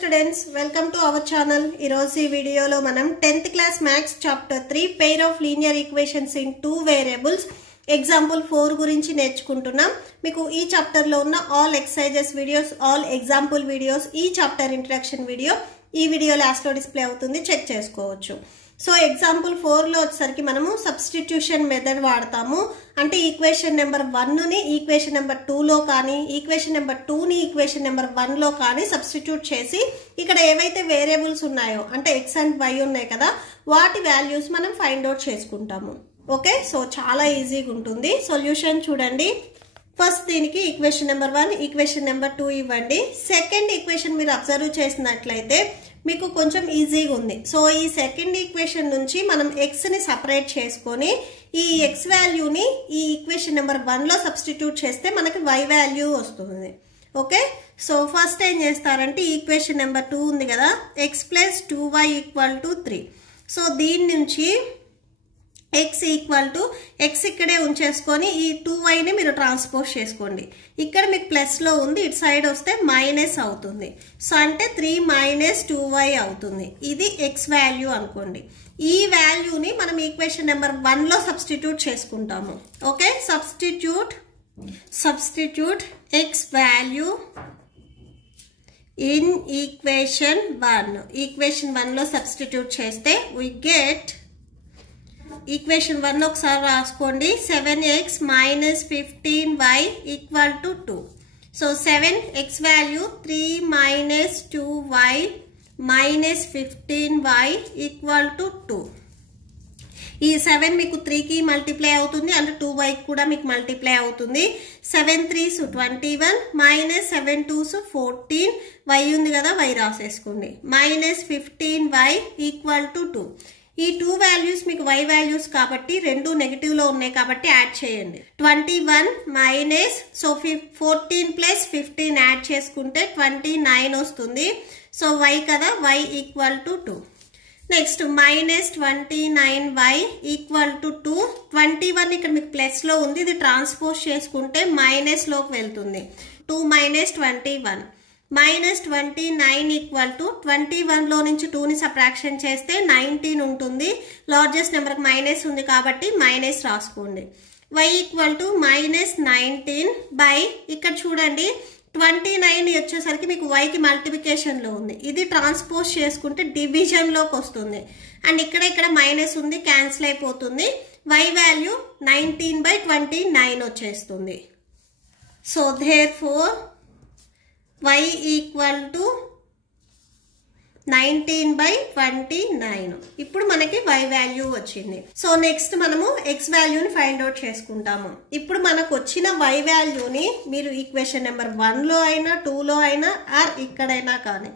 students, welcome to our channel. Ee video lo manam 10th class maths chapter 3 pair of linear equations in two variables example 4 gurinchi నేర్చుకుంటున్నాం. మీకు ఈ chapter లో ఉన్న all exercises videos, all example videos, ఈ chapter introduction video ఈ video last లో display అవుతుంది, check చేసుకోవచ్చు. సో ఎగ్జాంపుల్ 4 లో వచ్చేసరికి మనము సబ్స్టిట్యూషన్ మెథడ్ వాడతాము. అంటే ఈక్వేషన్ నెంబర్ 1 ని ఈక్వేషన్ నెంబర్ 2 లో కానీ ఈక్వేషన్ నెంబర్ 2 ని ఈక్వేషన్ నెంబర్ 1 లో కానీ సబ్స్టిట్యూట్ చేసి ఇక్కడ ఏవైతే వేరియబుల్స్ ఉన్నాయో అంటే x అండ్ y ఉన్నాయి కదా, వాటి వాల్యూస్ మనం ఫైండ్ అవుట్ చేసుకుంటాము. ఓకే, సో చాలా ఈజీగా ఉంటుంది. సొల్యూషన్ చూడండి. ఫస్ట్ దీనికి ఈక్వేషన్ నెంబర్ 1 ఈక్వేషన్ నెంబర్ 2 ఇవ్వండి. సెకండ్ ఈక్వేషన్ మీరు అబ్జర్వ్ చేసినట్లయితే మీకు కొంచెం ఈజీగా ఉంది. సో ఈ సెకండ్ ఈక్వేషన్ నుంచి మనం x ని సపరేట్ చేసుకొని ఈ x వాల్యూని ఈ ఈక్వేషన్ నెంబర్ 1 లో సబ్స్టిట్యూట్ చేస్తే మనకి y వాల్యూ వస్తుంది. ఓకే, సో ఫస్ట్ ఏం చేస్తారంటే ఈక్వేషన్ నెంబర్ 2 ఉంది కదా, x plus 2y equal to 3. So దీని నుంచి x ఈక్వల్ టు x ఇక్కడే ఉంచేసుకొని ఈ 2y ని మీరు ట్రాన్స్పోజ్ చేసుకోండి. ఇక్కడ మీకు ప్లస్ లో ఉంది, ఇటు సైడ్ వస్తే మైనస్ అవుతుంది. సో అంటే 3 మైనస్ 2y అవుతుంది. ఇది x వాల్యూ అనుకోండి. ఈ వాల్యూని మనం ఈక్వేషన్ నెంబర్ 1 లో సబ్స్టిట్యూట్ చేసుకుంటాము. Okay, substitute x value in equation 1. Equation 1 లో సబ్స్టిట్యూట్ చేస్తే we get ఈక్వేషన్ 1 ఒకసారి రాసుకోండి. 7x minus 15y equal to 2. So 7x value 3 minus 2y minus 15y equal to 2. ఈ 7 మీకు 3కి మల్టిప్లై అవుతుంది అండ్ 2y కూడా మీకు మల్టిప్లై అవుతుంది. 7 3s 21 మైనస్ 7 2s 14, y ఉంది కదా, y రాసేసుకోండి. Minus 15y equal to 2. ఈ 2 వాల్యూస్ మీకు y వాల్యూస్ కాబట్టి రెండు నెగటివ్ లో ఉన్నాయి కాబట్టి యాడ్ చేయండి. 21 మైనస్ 14 ప్లస్ 15 యాడ్ చేసుకుంటే 29 వస్తుంది. సో y కదా, y equal to 2. Next minus 29y equal to 2. 21 ఇక్కడ మీకు ప్లస్ లో ఉంది, ఇది ట్రాన్స్పోజ్ చేసుకుంటే మైనస్ లోకి వెళ్తుంది. 2 మైనస్ 21 మైనస్ 29 ఈక్వల్ టు 21 లో నుంచి 2 ని సబ్ట్రాక్షన్ చేస్తే 19 ఉంటుంది. లార్జెస్ట్ నెంబర్ మైనస్ ఉంది కాబట్టి మైనస్ రాసుకోండి. y equal to minus 19 by ఇక్కడ చూడండి 29 వచ్చేసరికి మీకు y కి మల్టిప్లికేషన్ లో ఉంది, ఇది ట్రాన్స్పోజ్ చేసుకుంటే డివిజన్ లోకి వస్తుంది. అండ్ ఇక్కడ మైనస్ ఉంది, క్యాన్సిల్ అయిపోతుంది. y వాల్యూ 19/29 వచ్చేస్తుంది. So therefore y equal to 19/29. ఇప్పుడు మనకి y వాల్యూ వచ్చింది. సో నెక్స్ట్ మనము x వాల్యూని ఫైండ్ అవుట్ చేసుకుంటాము. ఇప్పుడు మనకు వచ్చిన y వాల్యూని మీరు ఈక్వేషన్ నెంబర్ 1 లో అయినా 2 లో అయినా ఆర్ ఇక్కడైనా కానీ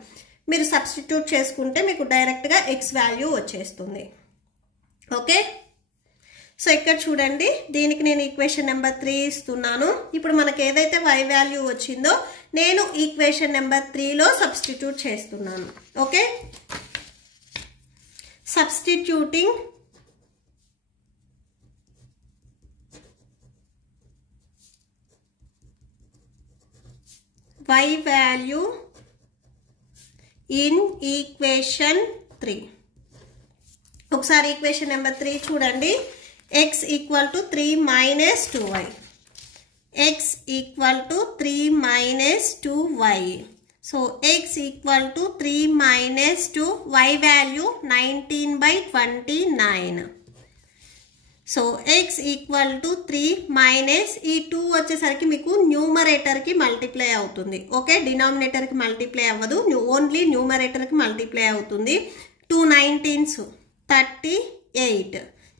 మీరు సబ్స్టిట్యూట్ చేసుకుంటే మీకు డైరెక్ట్ గా x వాల్యూ వచ్చేస్తుంది. ఓకే, సో ఇక్కడ చూడండి, దీనికి నేను ఈక్వేషన్ నెంబర్ 3 ఇస్తున్నాను. ఇప్పుడు మనకి ఏదైతే y వాల్యూ వచ్చిందో నేను ఈక్వేషన్ నెంబర్ 3 లో సబ్స్టిట్యూట్ చేస్తున్నాను. Okay, substituting y value in equation 3. ఒకసారి ఈక్వేషన్ నెంబర్ 3 చూడండి. x equal to 3 minus 2y, x equal to 3 minus 2y. So x equal to 3 minus 2, y value 19/29. So x equal to 3 minus ఈ 2 వచ్చేసరికి మీకు న్యూమరేటర్కి multiply అవుతుంది. Okay, డినామినేటర్కి multiply అవ్వదు, only న్యూమరేటర్కి multiply అవుతుంది. 2 19s 38,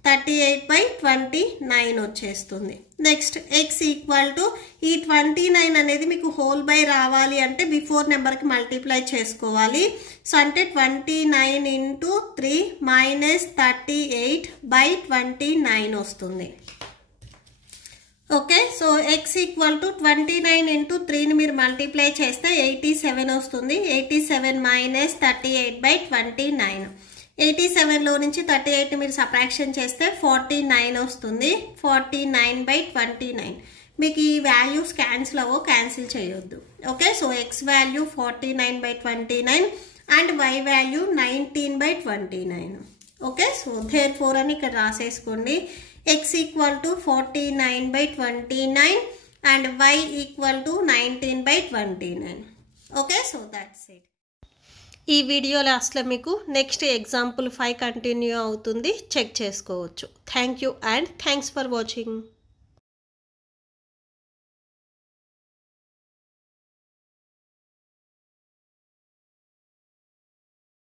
38/29 వచ్చేస్తుంది. Next x equal to ఈ 29 అనేది మీకు హోల్ బై రావాలి అంటే బిఫోర్ నెంబర్కి మల్టిప్లై చేసుకోవాలి. సో అంటే 29 ఇంటూ 3 మైనస్ 38/29 వస్తుంది. Okay, so x equal to 29 into 3ని మీరు మల్టిప్లై చేస్తే 87 వస్తుంది. 87 మైనస్ 38/29. 87 లో నుంచి 38 మీరు సబ్ట్రాక్షన్ చేస్తే 49 వస్తుంది. 49/29. మీకు ఈ వాల్యూస్ క్యాన్సిల్ చేయొద్దు. Okay, so x value 49/29 and y value 19/29. Okay, so therefore అని ఇక్కడ రాసేసుకోండి. x equal to 49/29 and y equal to 19/29. Okay, so that's it. ఈ వీడియో లాస్ట్లో మీకు నెక్స్ట్ ఎగ్జాంపుల్ 5 కంటిన్యూ అవుతుంది, చెక్ చేసుకోవచ్చు. Thank you and thanks for watching.